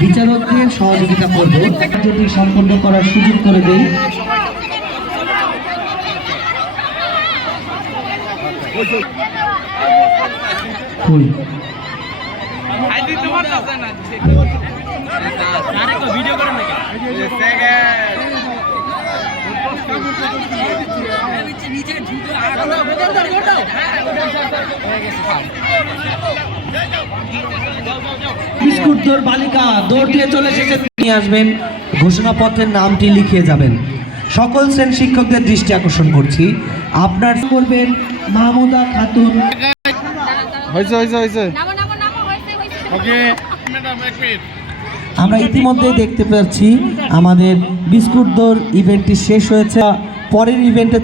বিচারকদের সহযোগিতা করব, কার্যটি সম্পন্ন করার সুযোগ করে দেই। বিস্কুট দৌড় বালিকা দৌড় দিয়ে চলে এসেছে, নিয়ে আসবেন, ঘোষণাপত্রের নামটি লিখিয়ে যাবেন। সকল শ্রেণী শিক্ষকদের দৃষ্টি আকর্ষণ করছি, আপনার করবেন মাহমুদা খাতুন। আমরা ইতিমধ্যে দেখতে পাচ্ছি আমাদের বিস্কুট দৌড় ইভেন্টটি শেষ হয়েছে, পরের ইভেন্টে